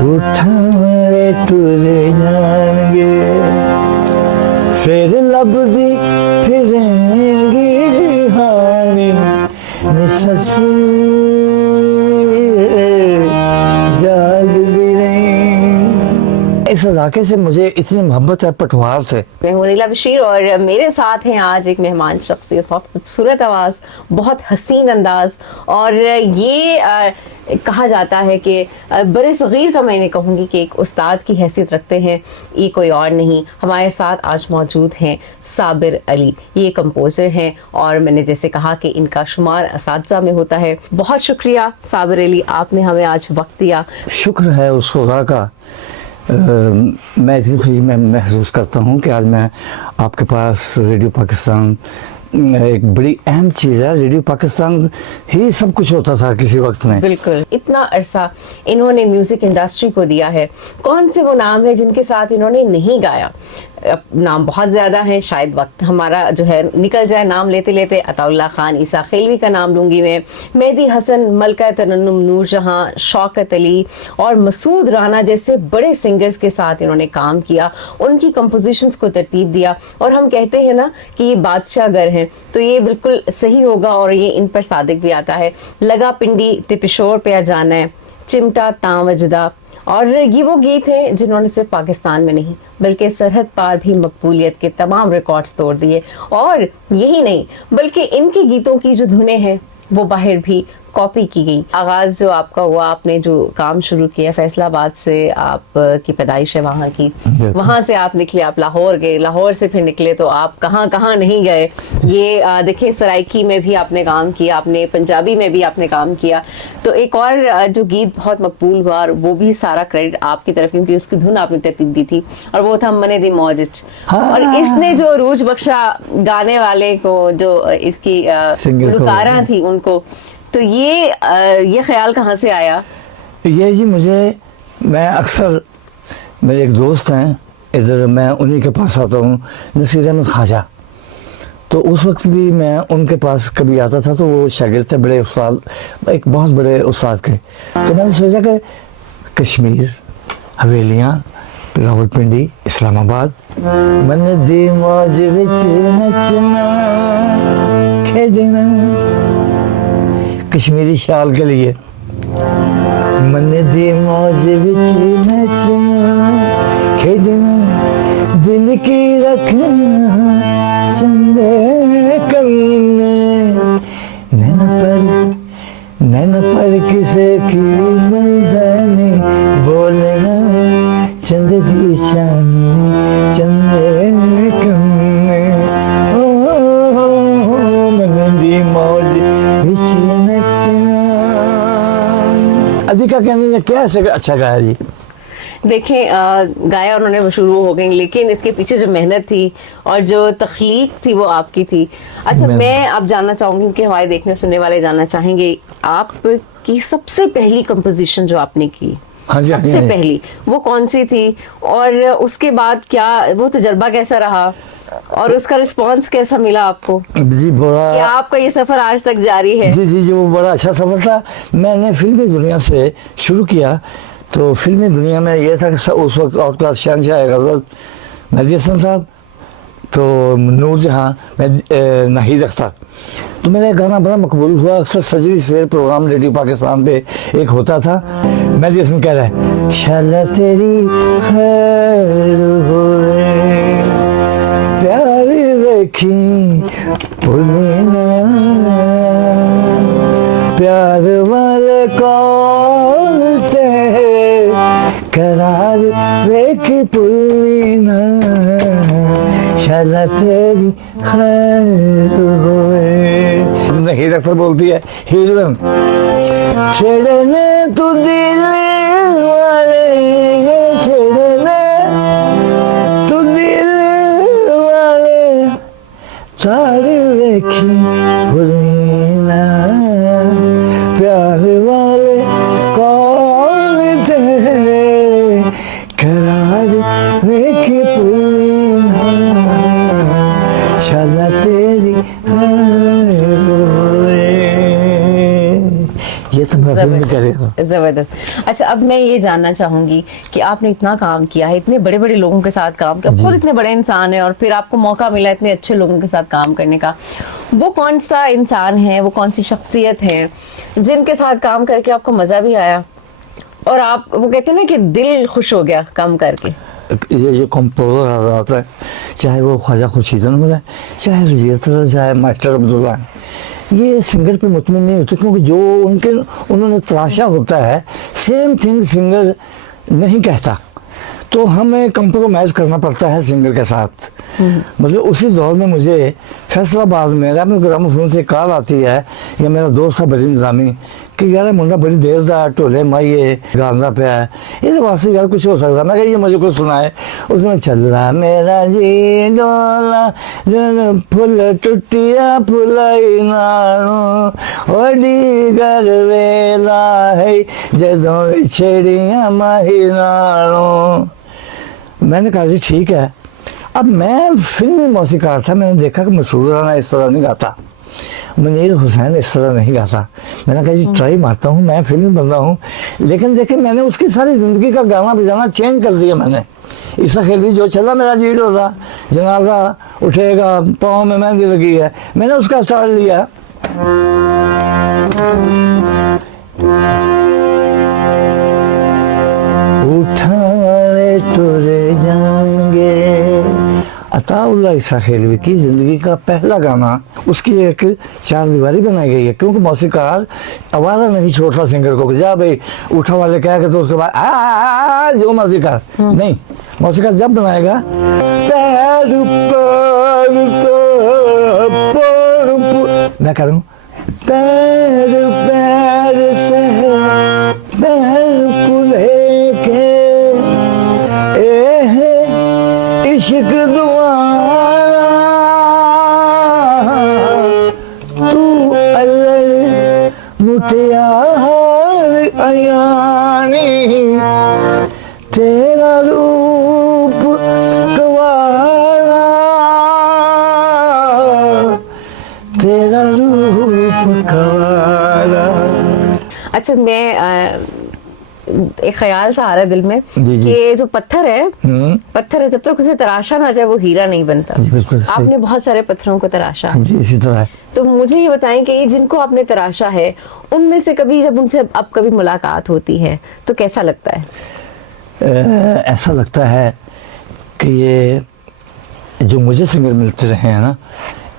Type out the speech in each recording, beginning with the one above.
उठावे टुर जाएंगे फिर लभदी फिरेंगी हानी निससी जागदी रही। इस इलाके से मुझे इतनी मोहब्बत है पटवार से। मैं हूं नीला बशीर और मेरे साथ हैं आज एक मेहमान शख्सियत, बहुत खूबसूरत आवाज़, बहुत हसीन अंदाज और ये कहा जाता है कि बड़े सगीर का मैंने कहूँगी कि एक उस्ताद की हैसियत रखते हैं, ये कोई और नहीं। हमारे साथ आज मौजूद हैं साबिर अली, ये कंपोज़र हैं और मैंने जैसे कहा कि इनका शुमार असातिज़ा में होता है। बहुत शुक्रिया साबिर अली, आपने हमें आज वक्त दिया। शुक्र है उस खुदा का। मैं इतनी खुशी में महसूस करता हूँ कि आज मैं आपके पास रेडियो पाकिस्तान एक बड़ी अहम चीज़ है। रेडियो पाकिस्तान ही सब कुछ होता था किसी वक्त में। बिल्कुल, इतना अरसा इन्होंने म्यूजिक इंडस्ट्री को दिया है। कौन से वो नाम है जिनके साथ इन्होंने नहीं गाया? नाम बहुत ज़्यादा है, शायद वक्त हमारा जो है निकल जाए नाम लेते लेते। अताउल्ला खान, ईसा खिलवी का नाम लूँगी मैं, मेहदी हसन, मलका तरन्नुम नूरजहां, शौकत अली और मसूद राना जैसे बड़े सिंगर्स के साथ इन्होंने काम किया, उनकी कंपोजिशंस को तरतीब दिया। और हम कहते हैं ना कि ये बादशाह गर हैं, तो ये बिल्कुल सही होगा और ये इन पर सादिक भी आता है। लगा पिंडी तिपिशोर पे आ जाना है, चिमटा तावजदा, और ये वो गीत हैं जिन्होंने सिर्फ पाकिस्तान में नहीं बल्कि सरहद पार भी मकबूलियत के तमाम रिकॉर्ड्स तोड़ दिए। और यही नहीं बल्कि इनके गीतों की जो धुनें हैं वो बाहर भी कॉपी की गई। आगाज जो आपका हुआ, आपने जो काम शुरू किया फैसलाबाद से, आप की पैदाइश है वहाँ की, वहाँ से आप निकले, आप लाहौर गए, लाहौर से फिर निकले तो आप कहाँ कहाँ नहीं गए। ये देखिए सराइकी में भी आपने काम किया, आपने पंजाबी में भी आपने काम किया। तो एक और जो गीत बहुत मकबूल हुआ और वो भी सारा क्रेडिट आपकी तरफ, क्योंकि उसकी धुन आपने तरतीब दी थी और वो था मने दी मौजिज। और इसने जो रूज बख्शा गाने वाले को, जो इसकी गुलकारा थी उनको, तो ये ख्याल कहाँ से आया? ये जी मैं अक्सर, मेरे एक दोस्त हैं इधर, मैं उन्हीं के पास आता हूँ, नसीर अहमद ख्वाजा। तो उस वक्त भी मैं उनके पास कभी आता था, तो वो शागिर्द थे, बड़े उस्ताद, एक बहुत बड़े उस्ताद के। तो मैंने सोचा कि कश्मीर, हवेलियाँ, रावलपिंडी, इस्लामाबाद, मन दी मौज विच नचना खेडना, कश्मीरी शाल के लिए मन दी मौज विच नचना खेडना, दिल की रखना चंदे कन्ने, नैन पर किसे की मंदानी बोलना, चंद दी चांदनी चंदे कन्ने, ओ मन दी मौज विच नचना। अधिका कहने ने क्या अच्छा गाया जी? देखें, गाया उन्होंने शुरू हो गई, लेकिन इसके पीछे जो मेहनत थी और जो तख्लीक थी वो आपकी थी। अच्छा, मैं अब जानना चाहूंगी कि हमारे देखने सुनने वाले जानना चाहेंगे, आपकी सबसे पहली कंपोजिशन जो आपने की, हाँ जी, सबसे पहली वो कौन सी थी? और उसके बाद क्या वो तजर्बा कैसा रहा और उसका रिस्पांस कैसा मिला आपको? जी बड़ा, क्या आपका ये सफर आज तक जारी है? जी वो बड़ा अच्छा सफर था। मैंने फिल्मी दुनिया से शुरू किया, तो फिल्मी दुनिया में यह था कि उस वक्त आउट क्लास शहंशाह गज़ल मेहदी हसन साहब, तो नूरजहां, नाहिद अख्तर। तो मेरा गाना बड़ा मकबूल हुआ। अक्सर सजरी सवेर प्रोग्राम रेडियो पाकिस्तान पे एक होता था, मेहदी हसन कह रहा है, शाला तेरी खैर होए, प्यार वेखी भुलना, प्यार वाले कौन थे करार वेख भुलना, शाला तेरी खैर होए। नहीं अक्सर बोलती है हीरोइन, छेड़ने तू दिल वाले, छेड़ने तू दिल वाले, तार वेखी भुलना, प्यार वाले कौन थे करार वेख भुलना, शाला तेरी खैर होए। ये तो मैं फिल्म में कह शुक्रिया। जबरदस्त। अच्छा, अब मैं ये जानना चाहूंगी कि आपने इतना काम किया है, इतने बड़े बड़े लोगों के साथ काम किया, खुद इतने बड़े इंसान है और फिर आपको मौका मिला इतने अच्छे लोगों के साथ काम करने का, वो कौन सा इंसान है, वो कौन सी शख्सियत है जिनके साथ काम करके आपको मजा भी आया और आप, वो कहते हैं ना कि दिल खुश हो गया काम करके? ये कंपोजर आ रहा था, चाहे वो ख्वाजा खुर्शीद अहमद है, चाहे रजीत है, चाहे मास्टर अब्दुल्ला है, ये सिंगर पे मुतमिन नहीं होते, क्योंकि जो उन्होंने तराशा होता है सेम थिंग सिंगर नहीं कहता, तो हमें कंप्रोमाइज़ करना पड़ता है सिंगर के साथ। मतलब उसी दौर में मुझे फैसलाबाद में रहमत ग्रामोफोन से कॉल आती है, या मेरा दोस्त था बड़ी निज़ामी, कि यार मुंडा बड़ी देर दा ढोले माइए गांदा पे है, इस वास्ते यार कुछ हो सकता। मैं ये मुझे को सुनाए, उसमें चल रहा मेरा जी डोला जन फुल टुटिया फुलाई नालो ओडी घर वेला है जदों छेड़ियां माही नालो। मैंने कहा जी ठीक है। अब मैं फिल्मी मौसीकार था, मैंने देखा कि मसूद राना इस तरह नहीं गाता, मुनीर हुसैन इस तरह नहीं गाता। मैंने कहा जी ट्राई मारता हूँ, मैं फिल्मी बंदा हूँ। लेकिन देखे मैंने उसकी सारी ज़िंदगी का गाना बजाना चेंज कर दिया। मैंने ईसा खेलवी जो चला मेरा जी डोला जनाजा उठेगा पाँव में मेहंदी लगी है, मैंने उसका स्टाइल लिया। उठाए तुरे जाएंगे, अताउल्लाह ईसा खेलवी की ज़िंदगी का पहला गाना, उसकी एक चार दीवारी बनाई गई है, क्योंकि मौसीकार आवारा नहीं छोड़ता सिंगर को, जा भाई उठा वाले कह के तो उसके बाद जो मर्जी कर, नहीं, मौसीकार जब बनाएगा पैर पर तो मैं कह रहा हूँ पैर पैर पैर कुल्हे के इश्क दुआरा तू अल्लड़ मुटियार अयानी तेरा रूप कवारा तेरा रूप कवारा। अच्छा, मैं एक ख्याल सा आ रहा है दिल में कि जो पत्थर है जब तक उसे तराशा ना जाए वो हीरा नहीं बनता। आपने बहुत सारे पत्थरों को तराशा जी, इसी तरह है। तो मुझे ये बताएं कि ये जिनको आपने तराशा है उनमें से कभी जब उनसे अब कभी मुलाकात होती है तो कैसा लगता है? ऐसा लगता है कि ये जो मुझे सिंगर मिलते रहे हैं ना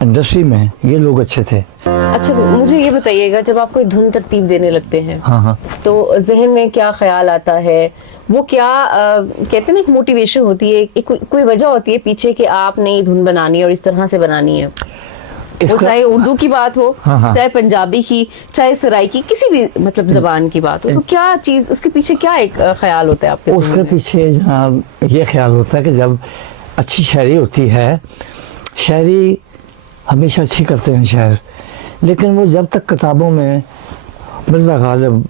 इंडस्ट्री में, ये लोग अच्छे थे। अच्छा, मुझे ये बताइएगा, जब आप कोई धुन तरतीब देने लगते हैं हाँ, तो जहन में क्या ख्याल आता है? वो क्या कहते हैं ना, एक मोटिवेशन होती है, कोई वजह होती है पीछे कि आपने ये धुन बनानी है और इस तरह से बनानी है? वो चाहे उर्दू की बात हो, चाहे पंजाबी की, चाहे सराई की, किसी भी मतलब जबान की बात हो, तो क्या चीज उसके पीछे क्या एक ख्याल होता है आपके? उसके पीछे जनाब ये ख्याल होता है कि जब अच्छी शायरी होती है, शायरी हमेशा अच्छी करते हैं शायर, लेकिन वो जब तक किताबों में मिर्ज़ा गालिब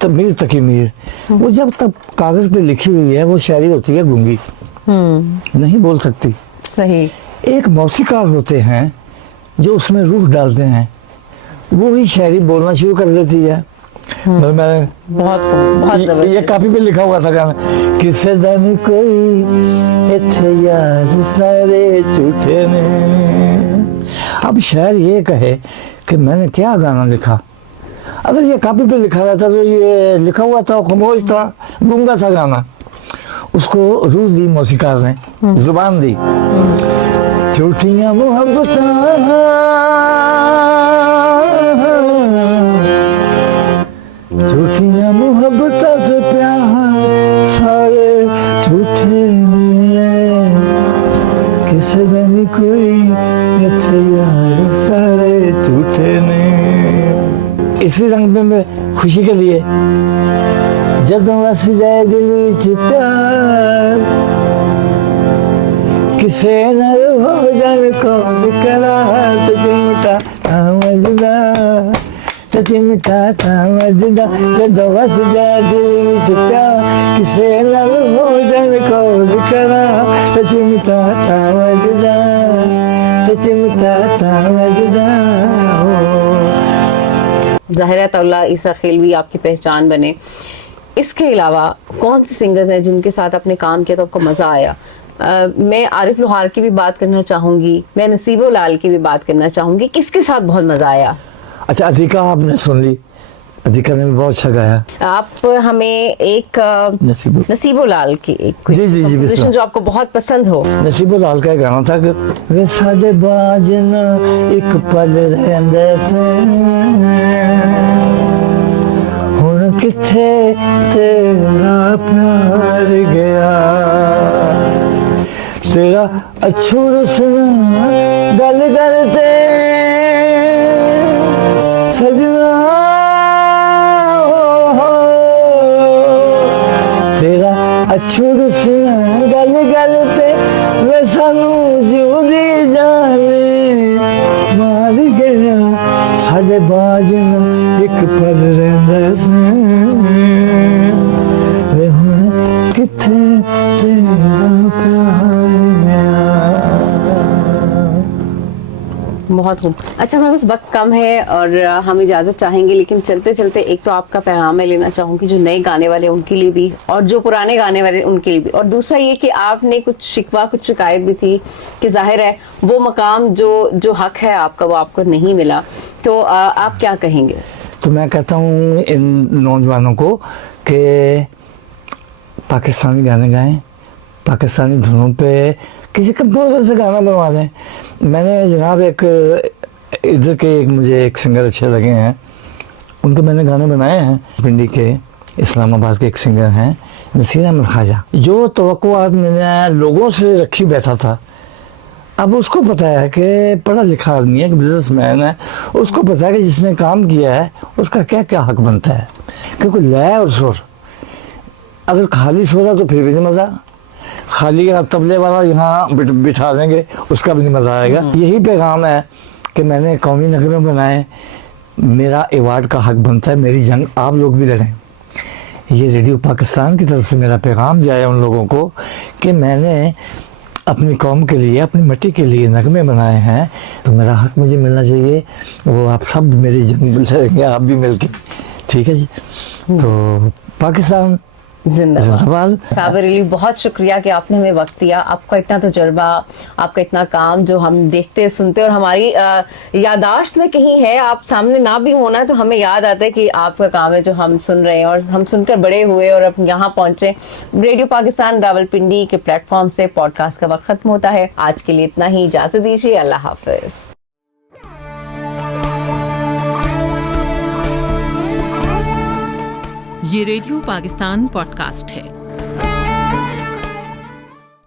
तब मीर तकी मीर, वो जब तक कागज़ पे लिखी हुई है वो शायरी होती है गूंगी, नहीं बोल सकती। सही। एक मौसीकार होते हैं जो उसमें रूह डालते हैं, वो ही शायरी बोलना शुरू कर देती है। मतलब मैं बहुत ये कापी पे लिखा हुआ था गाना, किसे दन कोई इथे यार सारे झूठे ने। अब शायर ये कहे कि मैंने क्या गाना लिखा, अगर ये कापी पे लिखा रहता तो ये लिखा हुआ था, खामोश था, गूंगा था गाना, उसको रूह दी मौसीकार ने, जुबान दी। झूठियां मोहब्बतां झूठियां मोहब्बतां ते प्यार सारे झूठे ने, किसे दा नहीं कोई इत्थे यार सारे झूठे ने। इसी रंग में मैं खुशी के लिए जदों वस जाए दिल विच प्यार, किसे नाल हो जान कौन करार, ते चिमटा समझदा ते चिमटा समझदा, जदों वस जाए दिल विच प्यार, किसे नाल हो जान कौन करार, ते चिमटा समझदा ते चिमटा समझदा। ज़ाहिरा तौला ईसा खेलवी आपकी पहचान बने, इसके अलावा कौन से सिंगर्स हैं जिनके साथ आपने काम किया तो आपको मज़ा आया? मैं आरिफ लोहार की भी बात करना चाहूँगी, मैं नसीबो लाल की भी बात करना चाहूँगी, किसके साथ बहुत मज़ा आया? अच्छा, अधिका आपने सुन ली, अधिका ने भी बहुत अच्छा गाया। आप हमें एक नसीबो लाल की एक जी जी जी कंपोजिशन जो आपको बहुत पसंद हो। नसीबो लाल का गाना था कि वे साडे बाजन एक पल रहंदे से हुण किथे तेरा प्यार गया, तेरा अछूर सुना गल करते सजना, तेरा अछूर सुना गल करते वे सानू जिउंदी जाने मार गया, साडे बाजन एक पल रहिंदा सी वे हुण किथे तेरा प्यार गया। बहुत खूब। अच्छा, हमारे पास वक्त कम है और हम इजाज़त चाहेंगे, लेकिन चलते चलते एक तो आपका पैगाम मैं लेना चाहूँगी जो नए गाने वाले उनके लिए भी और जो पुराने गाने वाले उनके लिए भी, और दूसरा ये कि आपने कुछ शिकवा कुछ शिकायत भी थी कि जाहिर है वो मकाम जो हक है आपका वो आपको नहीं मिला, तो आप क्या कहेंगे? तो मैं कहता हूँ इन नौजवानों को कि पाकिस्तानी गाने गाएं, पाकिस्तानी धुनों पे किसी कंपोजर से गाना बनवा लें। मैंने जनाब एक इधर के मुझे एक सिंगर अच्छे लगे हैं, उनके मैंने गाने बनाए हैं। पिंडी के इस्लामाबाद के एक सिंगर हैं नसीर अहमद ख्वाजा, जो तवक्कुआत मैंने लोगों से रखी बैठा था, अब उसको पता है कि पढ़ा लिखा आदमी है, बिजनेसमैन है, उसको पता है कि जिसने काम किया है उसका क्या क्या हक बनता है। क्योंकि लय और सुर, अगर खाली सुर है तो फिर भी नहीं मज़ा, खाली तबले वाला यहाँ बिठा देंगे उसका भी नहीं मज़ा आएगा। यही पैगाम है कि मैंने कौमी नगमे बनाए, मेरा अवार्ड का हक बनता है, मेरी जंग आप लोग भी लड़ें। ये रेडियो पाकिस्तान की तरफ से मेरा पैगाम जाए उन लोगों को कि मैंने अपनी कौम के लिए, अपनी मिट्टी के लिए नगमे बनाए हैं, तो मेरा हक मुझे मिलना चाहिए। वो आप सब मेरी जंग लड़ेंगे, आप भी मिलके, ठीक है जी। तो पाकिस्तान जिंदाबाद। साबिर अली, बहुत शुक्रिया कि आपने हमें वक्त दिया। आपका इतना तजुर्बा, आपका इतना काम जो हम देखते सुनते और हमारी यादाश्त में कहीं है, आप सामने ना भी होना तो हमें याद आता है कि आपका काम है जो हम सुन रहे हैं और हम सुनकर बड़े हुए और अब यहाँ पहुंचे। रेडियो पाकिस्तान रावलपिंडी के प्लेटफॉर्म से पॉडकास्ट का वक्त खत्म होता है। आज के लिए इतना ही, इजाजत दीजिए, अल्लाह हाफिज। ये रेडियो पाकिस्तान पॉडकास्ट है।